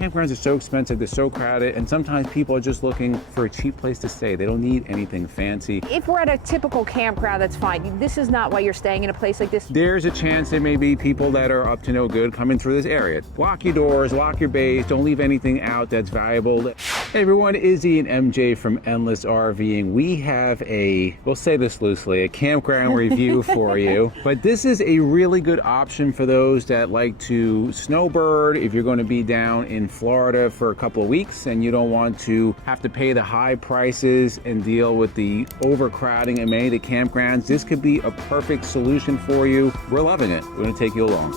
Campgrounds are so expensive, they're so crowded, and sometimes people are just looking for a cheap place to stay. They don't need anything fancy. If we're at a typical campground, that's fine. This is not why you're staying in a place like this. There's a chance there may be people that are up to no good coming through this area. Lock your doors, lock your bays, don't leave anything out that's valuable. Hey everyone, Izzy and MJ from Endless RVing. We have we'll say this loosely, a campground review for you. But this is a really good option for those that like to snowbird. If you're going to be down in Florida for a couple of weeks and you don't want to have to pay the high prices and deal with the overcrowding in many of the campgrounds, this could be a perfect solution for you. We're loving it. We're going to take you along.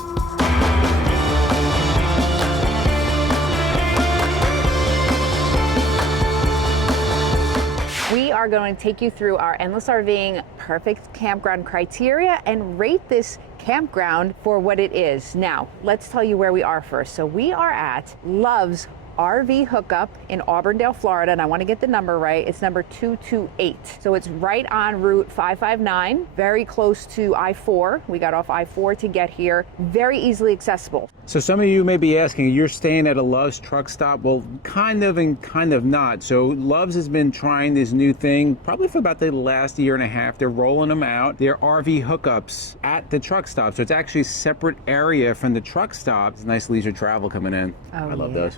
We are going to take you through our Endless RVing perfect campground criteria and rate this campground for what it is. Now, let's tell you where we are first. So we are at Love's RV Hookup in Auburndale, Florida, and I want to get the number right. It's number 228. So it's right on Route 559, very close to I-4. We got off I-4 to get here. Very easily accessible. So some of you may be asking, you're staying at a Love's truck stop? Well, kind of and kind of not. So Love's has been trying this new thing probably for about the last year and a half. They're rolling them out. They're RV hookups at the truck stop. So it's actually a separate area from the truck stop. It's nice leisure travel coming in. Oh, I love those.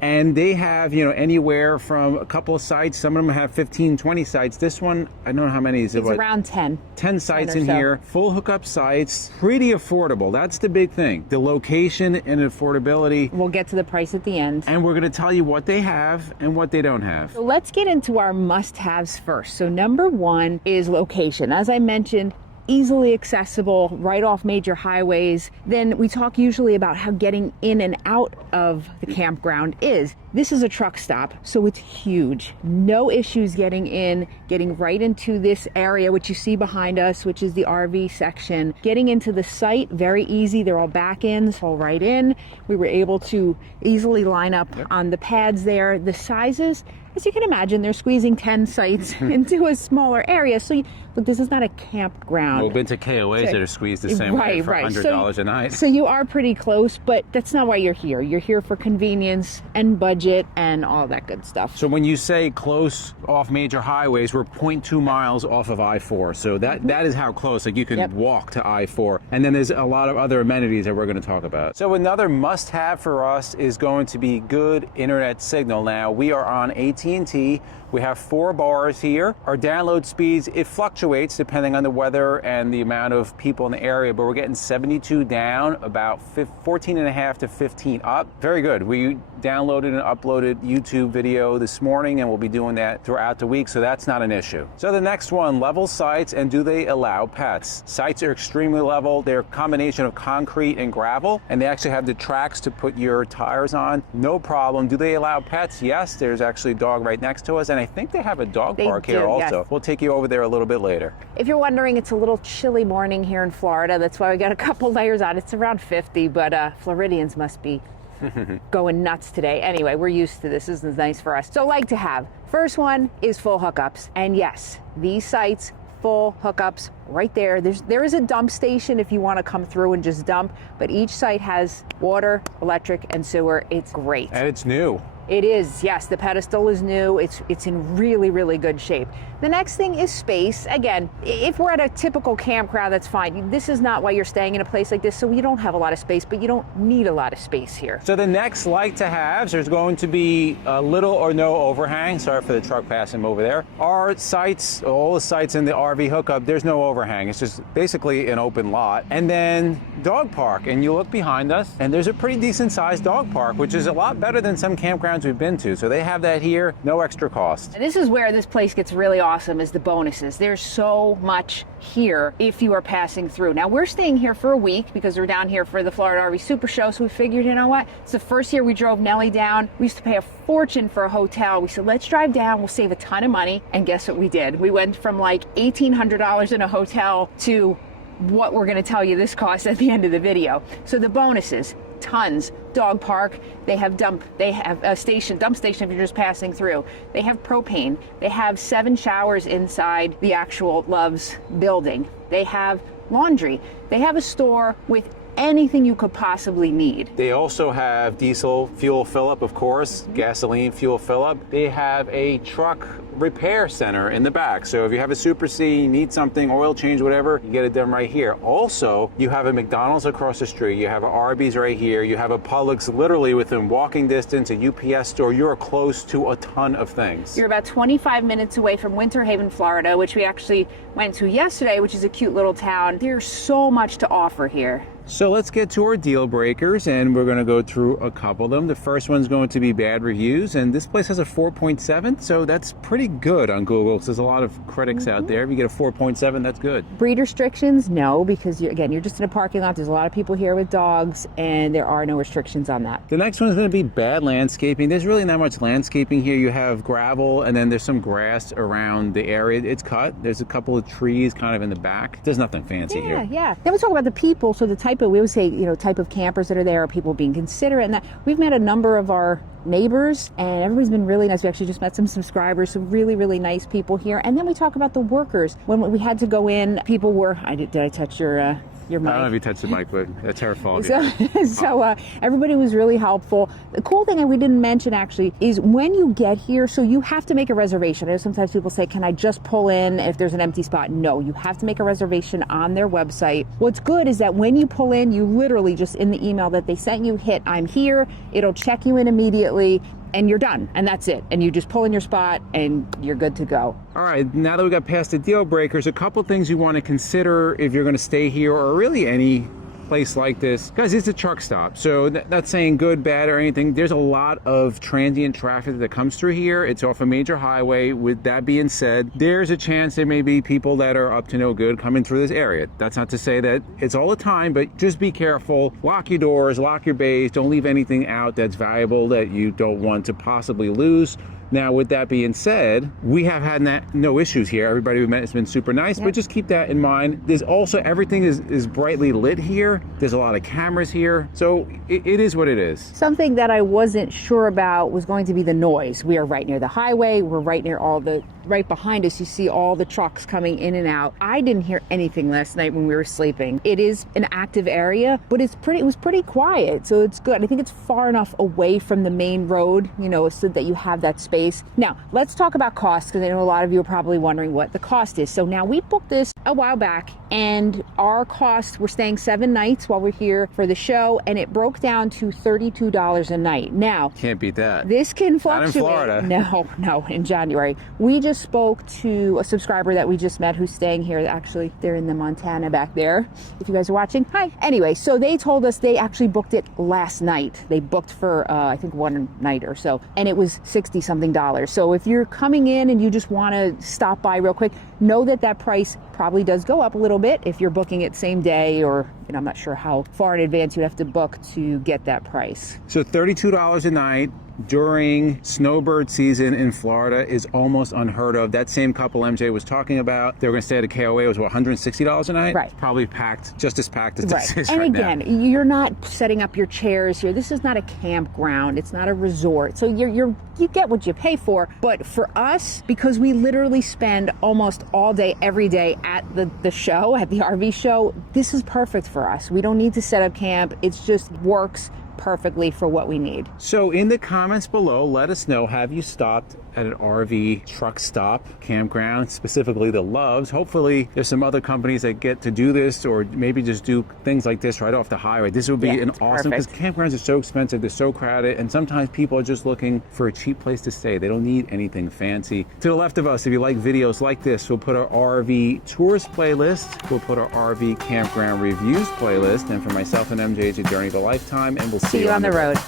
And they have, anywhere from a couple of sites. Some of them have 15, 20 sites. This one, I don't know how many is it. It's around 10. 10 sites in here. Full hookup sites. Pretty affordable. That's the big thing. The location and affordability. We'll get to the price at the end. And we're going to tell you what they have and what they don't have. So let's get into our must-haves first. So number one is location. As I mentioned, easily accessible right off major highways. Then we talk usually about how getting in and out of the campground is. This is a truck stop, so it's huge. No issues getting in, getting right into this area, which you see behind us, which is the RV section. Getting into the site, very easy. They're all back ins, all right in. We were able to easily line up on the pads there. The sizes, as you can imagine, they're squeezing 10 sites into a smaller area. But this is not a campground. We've been to KOAs that are squeezed the same way for $100 a night. So you are pretty close, but that's not why you're here. You're here for convenience and budget and all that good stuff. So when you say close off major highways, we're 0.2 miles off of I-4. So that is how close. Like you can walk to I-4. And then there's a lot of other amenities that we're going to talk about. So another must-have for us is going to be good internet signal. Now we are on AT&T. We have 4 bars here. Our download speeds, it fluctuates depending on the weather and the amount of people in the area, but we're getting 72 down, about 14 and a half to 15 up. Very good. We downloaded and uploaded YouTube video this morning, and we'll be doing that throughout the week, so that's not an issue. So the next one, level sites, and do they allow pets? Sites are extremely level. They're a combination of concrete and gravel, and they actually have the tracks to put your tires on. No problem. Do they allow pets? Yes, there's actually a dog right next to us, and I think they have a dog park here also. Yes. We'll take you over there a little bit later. If you're wondering, it's a little chilly morning here in Florida. That's why we got a couple layers on. It's around 50, but Floridians must be going nuts today. Anyway, we're used to this. This is nice for us. So like to have. First one is full hookups. And yes, these sites, full hookups right there. There is a dump station if you want to come through and just dump, but each site has water, electric, and sewer. It's great. And it's new. It is, yes. The pedestal is new. It's in really, really good shape. The next thing is space. Again, if we're at a typical campground, that's fine. This is not why you're staying in a place like this, so you don't have a lot of space, but you don't need a lot of space here. So the next like to haves, there's going to be a little or no overhang. Sorry for the truck passing over there. Our sites, all the sites in the RV hookup, there's no overhang. It's just basically an open lot. And then dog park, and you look behind us, and there's a pretty decent sized dog park, which is a lot better than some campgrounds we've been to. So they have that here, no extra cost. And this is where this place gets really awesome, is the bonuses. There's so much here if you are passing through. Now we're staying here for a week because we're down here for the Florida RV Super Show, so we figured, you know what, it's the first year we drove Nellie down. We used to pay a fortune for a hotel. We said, let's drive down, we'll save a ton of money. And guess what we did? We went from like $1,800 in a hotel to what we're going to tell you this costs at the end of the video. So the bonuses, tons. Dog park, they have dump station if you're just passing through. They have propane. They have 7 showers inside the actual Love's building. They have laundry. They have a store with anything you could possibly need. They also have diesel fuel fill-up, of course, gasoline fuel fill-up. They have a truck repair center in the back. So if you have a Super C, you need something, oil change, whatever, you get it done right here. Also, you have a McDonald's across the street. You have an Arby's right here. You have a Publix literally within walking distance, a UPS store. You are close to a ton of things. You're about 25 minutes away from Winter Haven, Florida, which we actually went to yesterday, which is a cute little town. There's so much to offer here. So let's get to our deal breakers, and we're going to go through a couple of them. The first one's going to be bad reviews, and this place has a 4.7, so that's pretty good on Google. So there's a lot of critics out there. If you get a 4.7, that's good. Breed restrictions? No, because you're just in a parking lot. There's a lot of people here with dogs, and there are no restrictions on that. The next one is going to be bad landscaping. There's really not much landscaping here. You have gravel, and then there's some grass around the area. It's cut. There's a couple of trees kind of in the back. There's nothing fancy here. Yeah. Then we talk about the people. So the we always say, type of campers that are there, are people being considerate, and that we've met a number of our neighbors, and everybody's been really nice. We actually just met some subscribers, some really, really nice people here. And then we talk about the workers. When we had to go in, people were, did I touch your mic? I don't know if you touched the mic, but that's her fault. So everybody was really helpful. The cool thing, and we didn't mention actually, is when you get here, so you have to make a reservation. I know sometimes people say, can I just pull in if there's an empty spot? No, you have to make a reservation on their website. What's good is that when you pull in, you literally just in the email that they sent you, hit I'm here. It'll check you in immediately, and you're done, and that's it. And you just pull in your spot and you're good to go. All right, now that we got past the deal breakers, a couple things you want to consider if you're going to stay here or really any place like this, because it's a truck stop. So not saying good, bad, or anything. There's a lot of transient traffic that comes through here. It's off a major highway. With that being said, there's a chance there may be people that are up to no good coming through this area. That's not to say that it's all the time, but just be careful. Lock your doors, lock your bays. Don't leave anything out that's valuable that you don't want to possibly lose. Now, with that being said, we have had no issues here. Everybody we met has been super nice, but just keep that in mind. There's also, everything is brightly lit here. There's a lot of cameras here. So it is what it is. Something that I wasn't sure about was going to be the noise. We are right near the highway. We're right near right behind us, you see all the trucks coming in and out. I didn't hear anything last night when we were sleeping. It is an active area, but it was pretty quiet, so it's good. I think it's far enough away from the main road, so that you have that space. Now, let's talk about costs, because I know a lot of you are probably wondering what the cost is. So now we booked this a while back, and our cost, we're staying 7 nights while we're here for the show, and it broke down to $32 a night. Now, can't beat that. This can fluctuate. Not in Florida. No, in January. We just spoke to a subscriber that we just met who's staying here. Actually, they're in the Montana back there. If you guys are watching, hi. Anyway, so they told us they actually booked it last night. They booked for, I think, 1 night or so, and it was $60-something. So if you're coming in and you just want to stop by real quick, know that price probably does go up a little bit if you're booking it same day, or I'm not sure how far in advance you have to book to get that price. So $32 a night during snowbird season in Florida is almost unheard of. That same couple MJ was talking about, they were going to stay at a KOA, it was $160 a night. Right. It's probably packed, just as packed as this is and right again, now. You're not setting up your chairs here. This is not a campground. It's not a resort. So you get what you pay for. But for us, because we literally spend almost all day, every day at the show, at the RV show, this is perfect for us. We don't need to set up camp. It just works perfectly for what we need. So in the comments below, let us know, have you stopped at an RV truck stop campground, specifically the Loves? Hopefully there's some other companies that get to do this, or maybe just do things like this right off the highway. This would be an awesome, because campgrounds are so expensive, they're so crowded, and sometimes people are just looking for a cheap place to stay. They don't need anything fancy. To the left of us, if you like videos like this, we'll put our RV tours playlist, we'll put our RV campground reviews playlist, and for myself and MJ, it's a journey of a lifetime, and we'll see you on the road.